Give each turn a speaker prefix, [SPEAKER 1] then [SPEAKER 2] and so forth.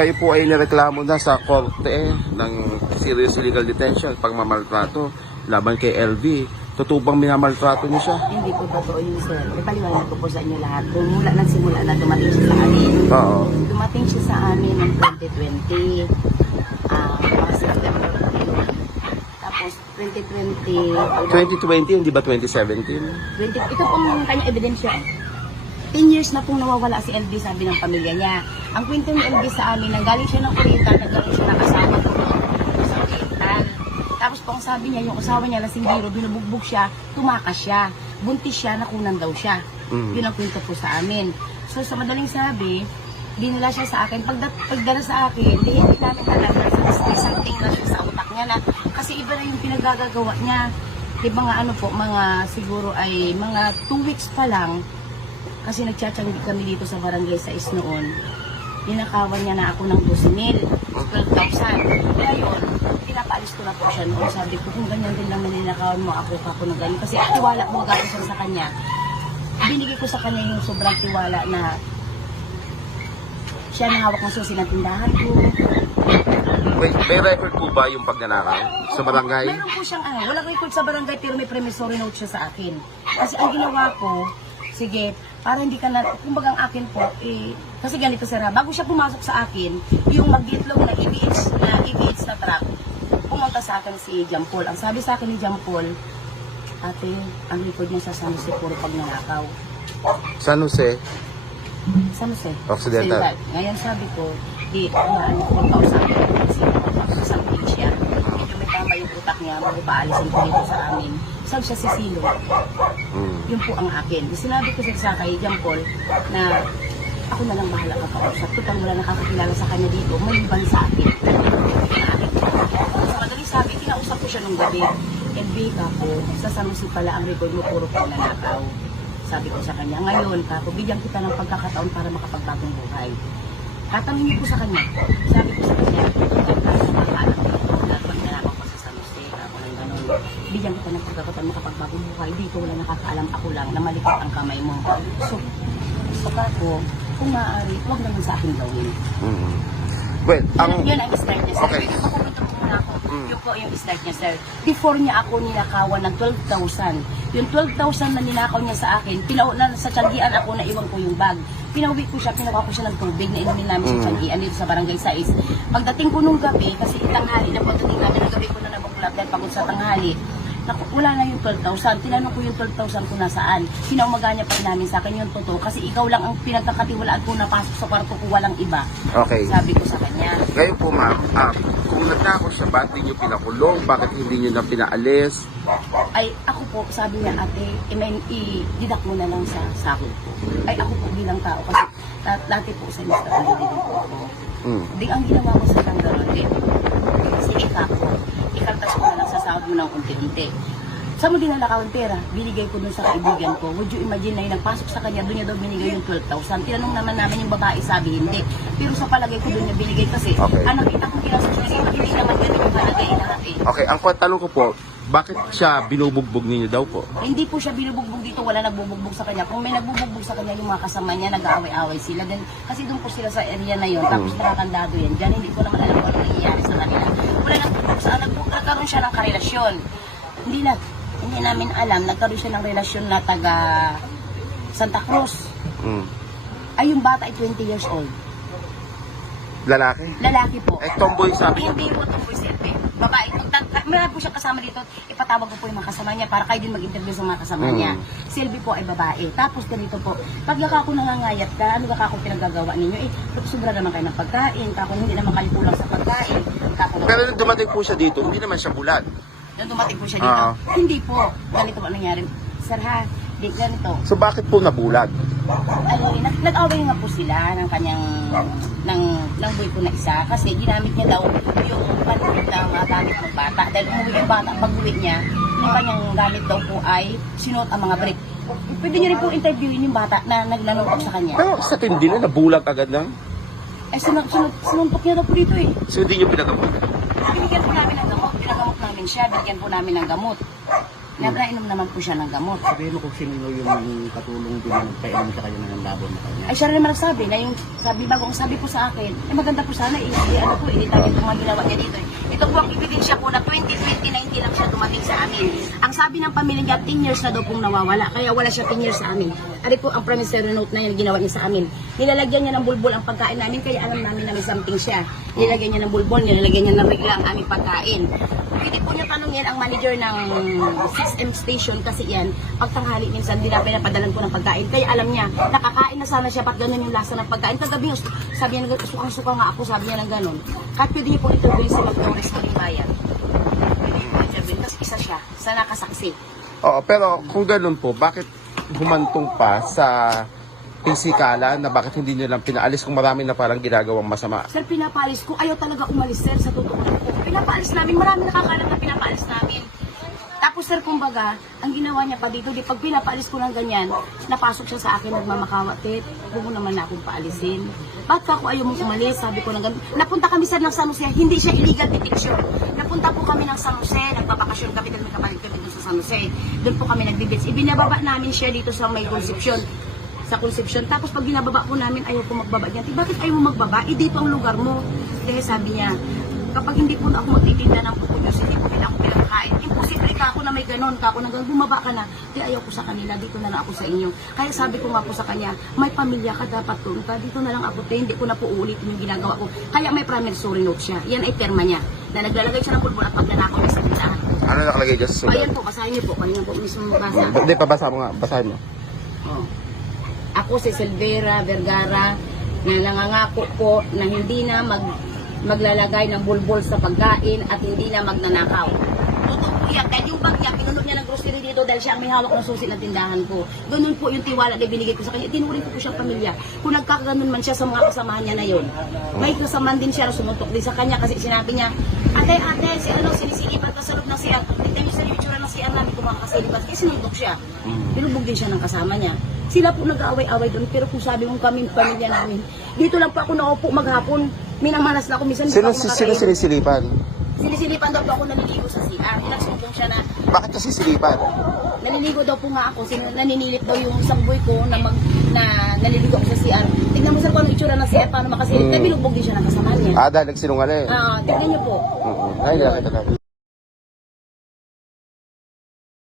[SPEAKER 1] kayo po ay nireklamo na sa korte ng serious illegal detention, pagmamaltrato laban kay LV. Totoo bang minamaltrato niyo siya?
[SPEAKER 2] Hindi po totoo yun, sir. Ipaliwanag ko po sa inyo lahat. Kung mula nagsimula na dumating siya sa amin.
[SPEAKER 1] Oo.
[SPEAKER 2] Dumating siya sa amin ng 2020. Ah, mga September 21. Tapos 2020.
[SPEAKER 1] 2020, hindi ba 2017?
[SPEAKER 2] 20, ito pong kanyang ebidensya. 10 years na pong nawawala si LB, sabi ng pamilya niya. Ang kwento ni LB sa amin, nanggaling siya ng Oriental, nagkaroon siya ng asawa ko sa Oriental. Tapos po ang sabi niya, yung asawa niya, lasing biro, binubugbog siya, tumakas siya. Buntis siya, nakunan daw siya.
[SPEAKER 1] Mm.
[SPEAKER 2] Yun ang kwento po sa amin. So sa madaling sabi, dinala siya sa akin. Pag pagdala sa akin, di hindi namin talaga sa something na siya sa utak niya na kasi iba na yung pinagagagawa niya. Di ba nga ano po, mga siguro ay mga 2 weeks pa lang kasi nagtsatsanggit kami dito sa barangay sa is noon. Ninakawan niya na ako ng 12 mil, 12,000. Ngayon, pinapaalis ko na po siya noon. Sabi ko, kung ganyan din naman ninakawan mo ako, ako na ganyan. Kasi tiwala mo agad siya sa kanya. Binigay ko sa kanya yung sobrang tiwala na siya na hawak ng susi ng tindahan ko.
[SPEAKER 1] Wait, may record po ba yung pagnanakaw sa barangay?
[SPEAKER 2] Meron po siyang ano, walang record sa barangay pero may promissory note siya sa akin. Kasi ang ginawa ko, sige, para hindi ka na, kumbaga ang akin po, eh, kasi ganito sir, ha, bago siya pumasok sa akin, yung mag-itlog na EBH, na EBH na truck, pumunta sa akin si John Paul. Ang sabi sa akin ni John Paul, ate, ang record niya sa San Jose, puro pagnanakaw.
[SPEAKER 1] San Jose?
[SPEAKER 2] San Jose.
[SPEAKER 1] Occidental.
[SPEAKER 2] Ngayon sabi ko, di, ano ko kausapin ko kasi sa page siya. Medyo may tama yung utak niya, bago paalisin ko dito sa amin. Sabi siya si Silo.
[SPEAKER 1] Mm.
[SPEAKER 2] Yun po ang akin. Sinabi ko sa kay Jean Paul na ako na lang bahala kakausap. Total wala nakakakilala sa kanya dito. Maliban sa akin. Sa madaling sabi, kinausap ko siya nung gabi. LB ka po, sa Sanusi pala ang record mo puro po nanakaw. Sabi ko sa kanya, ngayon kako, bigyan kita ng pagkakataon para makapagbagong buhay. Tatanungin ko sa kanya. Sabi ko sa kanya, nakakaalam ko lahat pag nalaman ko sa Sanusi, ako ng ganun. Bigyan kita ng pagkakataon makapagbagong buhay. Dito wala nakakaalam ako lang na malikot ang kamay mo. So, gusto ka ko, kung maaari, huwag naman sa akin gawin.
[SPEAKER 1] Mm. Well, ang...
[SPEAKER 2] Yun, yun ang start niya, sir.
[SPEAKER 1] Okay.
[SPEAKER 2] Pwede makukwento ko muna ako.
[SPEAKER 1] Mm.
[SPEAKER 2] Yun po yung start niya, sir. Before niya ako ninakawan ng 12,000. Yung 12,000 na ninakaw niya sa akin, pinauna sa tiyanggian ako na iwan ko yung bag. Pinauwi ko siya, pinawa ko siya ng tubig na inumin namin sa
[SPEAKER 1] Mm.
[SPEAKER 2] tiyanggian dito sa barangay 6. Pagdating ko nung gabi, kasi tanghali na pagdating namin ng gabi ko na nabuklap dahil pagod sa tanghali. Naku, wala na yung 12,000. Tinanong ko yung 12,000 ko nasaan. Pinaumaga niya pa namin sa akin yung totoo. Kasi ikaw lang ang pinagkakatiwalaan ko na pasok sa kwarto ko walang iba.
[SPEAKER 1] Okay.
[SPEAKER 2] Sabi ko sa kanya.
[SPEAKER 1] Ngayon po ma'am, ah, kung nagnakaw siya, bakit hindi niyo pinakulong? Bakit hindi niyo na pinaalis?
[SPEAKER 2] ay ako po, sabi niya ate, i i-deduct mo na lang sa sahod ko. Ay ako po bilang tao kasi la- dati po sa Mr. Andy din po ako.
[SPEAKER 1] Mm.
[SPEAKER 2] Di ang ginawa ko sa kang gano'n din. Sige ka po, ikaltas ko na lang sa sahod mo ng unti-unti. Saan mo dinalakaw ang pera? Binigay ko dun sa kaibigan ko. Would you imagine na nagpasok sa kanya, doon niya daw binigay yung 12,000. Tinanong naman namin yung babae, sabi hindi. Pero sa palagay ko doon niya binigay kasi,
[SPEAKER 1] Okay.
[SPEAKER 2] ang nakita ko kinasok siya, hindi naman ganun yung palagay lahat eh.
[SPEAKER 1] Okay, ang kwa- tanong ko po, bakit siya binubugbog ninyo daw po?
[SPEAKER 2] Hindi po siya binubugbog dito, wala nagbubugbog sa kanya. Kung may nagbubugbog sa kanya, yung mga kasama niya, nag-aaway-aaway sila. Then, kasi doon po sila sa area na yon tapos nakakandado yan. Diyan, hindi ko naman alam kung ano nangyayari sa kanila. Wala nagbubugbog sa nagkaroon siya ng karelasyon. Hindi na, hindi namin alam, nagkaroon siya ng relasyon na taga Santa Cruz.
[SPEAKER 1] Mm.
[SPEAKER 2] Ay, yung bata ay 20 years old.
[SPEAKER 1] Lalaki?
[SPEAKER 2] Lalaki po.
[SPEAKER 1] Eh, tomboy sabi niyo.
[SPEAKER 2] Hindi po itong boy silbi. Babae. Meron po siya kasama dito. Ipatawag ko po yung mga kasama niya para kayo din mag-interview sa mga kasama
[SPEAKER 1] Mm.
[SPEAKER 2] niya. Silbi po ay babae. Tapos ganito po, pag ako nangangayat ka, ano ka ako pinagagawa ninyo? Eh, sobra naman kayo ng pagkain. Kako hindi naman kayo kulang sa pagkain.
[SPEAKER 1] Pero nung dumating po siya dito, hindi naman siya bulag.
[SPEAKER 2] Nung dumating po siya dito,
[SPEAKER 1] Oo.
[SPEAKER 2] hindi po. Ganito po ang nangyari. Sir ha, di ganito.
[SPEAKER 1] So bakit po nabulag?
[SPEAKER 2] ay, nag, nag-away nga po sila ng kanyang ng ng boy ko na isa kasi ginamit niya daw yung panit na mga gamit ng bata dahil umuwi yung bata pag uwi niya yung kanyang gamit daw po ay sinuot ang mga brick pwede niyo rin po interviewin yung bata na naglalungkot sa kanya
[SPEAKER 1] Pero sa tindi na, nabulag agad lang.
[SPEAKER 2] eh sinun, sinun, sinumpok niya daw po dito eh
[SPEAKER 1] So hindi niyo pinagamot.
[SPEAKER 2] Binigyan po namin ng gamot pinagamot namin siya binigyan po namin ng gamot Nagpainom naman po siya ng gamot.
[SPEAKER 3] Sabihin mo kung sino yung katulong din na nagpainom sa kanya ng labo na kanya.
[SPEAKER 2] Ay, siya rin naman nagsabi na yung sabi, bago ang sabi po sa akin, eh maganda po sana, eh, eh, ano po, eh, tayo itong mga ginawa niya dito. eh. Ito po ang ebidensya po na 2020-19 lang siya dumating sa amin. Ang sabi ng pamilya niya, 10 years na daw pong nawawala, kaya wala siya 10 years sa amin. Ari po ang promissory note na yan ginawa niya sa amin. Nilalagyan niya ng bulbol ang pagkain namin, kaya alam namin na may something siya. Nilalagyan niya ng bulbol, nilalagyan niya ng regla ang aming pagkain. Pwede po niya tanongin ang manager ng 6M station kasi yan, pagtanghali minsan, hindi na pinapadalan ko ng pagkain. Kaya alam niya, nakakain na sana siya, ba't ganyan yung lasa ng pagkain. Kagabi, sabi niya, sukang-suka nga ako, sabi niya ng ganun. Kahit pwede niyo po interview sa Magdores ko ng bayan. Pwede niyo po interview, isa siya, sa nakasaksi.
[SPEAKER 1] Oo, pero kung ganun po, bakit humantong pa sa pisikalan na bakit hindi nyo lang pinaalis kung marami na parang ginagawang masama?
[SPEAKER 2] Sir, pinapaalis ko. Ayaw talaga umalis, sir, sa totoo. Pinapaalis namin. Marami nakakalat na pinapaalis namin. Tapos, sir, kumbaga, ang ginawa niya pa dito, di pag pinapaalis ko ng ganyan, napasok siya sa akin, nagmamakawat, eh, huwag mo naman na akong paalisin. Ka ako ayaw mong umalis? Sabi ko ng ganun. Napunta kami, sir, ng San Jose. Hindi siya illegal detention. Napunta po kami ng San Jose, nagbabakasyon kami, dahil kapatid kami doon sa San Jose. Doon po kami nagbibits. Ibinababa namin siya dito sa may Concepcion sa Concepcion. Tapos pag binababa po namin, ayaw ko magbaba niya. Di, bakit ayaw mo magbaba? Eh, dito ang lugar mo. Kaya sabi niya, kapag hindi po ako magtitinda ng juice, hindi po nila ako pinakakain. Imposible ka ako na may ganon, ka ako na ganon, bumaba ka na. Di ayaw ko sa kanila, dito na lang ako sa inyo. Kaya sabi ko nga po sa kanya, may pamilya ka, dapat ka, dito na lang ako, te, hindi ko na po uulitin yung ginagawa ko. Kaya may promissory note siya. Yan ay perma niya. Na naglalagay siya ng pulbol at pagnanakaw niya sa tindahan.
[SPEAKER 1] Ano nakalagay dyan sa sulat?
[SPEAKER 2] yan po, basahin niyo po, kanina po mismo mabasa.
[SPEAKER 1] Hindi, pabasa mo nga. Basahin mo.
[SPEAKER 2] Oh. Ako si Silvera Vergara na nangangako po na hindi na mag, maglalagay ng bulbol sa pagkain at hindi na magnanakaw. Totoo po yan. Yung bag niya, pinunod niya ng grocery dito dahil siya ang may hawak ng susi ng tindahan ko. Ganun po yung tiwala na binigay ko sa kanya. Tinuring ko po siyang pamilya. Kung nagkakaganon man siya sa mga kasamahan niya na yon, may kasamahan din siya na sumuntok din sa kanya kasi sinabi niya, ate, ate, si ano, sinisilipan ka sa loob ng CR. Tignan niyo sa itsura ng CR namin kung makakasilipan. Kasi sinuntok siya. Binubog din siya ng kasama niya. Sila po nag-aaway-away doon, pero kung sabi mong kami, pamilya namin, dito lang po ako naupo maghapon, minamanas na ako, minsan
[SPEAKER 1] Sino, sino sinisilipan?
[SPEAKER 2] Sinisilipan daw po ako naliligo sa CR. Nagsumbong siya na
[SPEAKER 1] Bakit ka sisilipan?
[SPEAKER 2] naliligo daw po nga ako. Sin naninilip daw yung samboy ko na mag na naliligo ako sa CR. Tignan mo sir kung ano itsura ng CR paano makasilip.
[SPEAKER 1] Mm.
[SPEAKER 2] Mm. binugbog din siya ng kasama niya.
[SPEAKER 1] Ah, dahil nagsinungaling.
[SPEAKER 2] Ah, tignan niyo po.
[SPEAKER 1] Oo. Ay, nakita natin.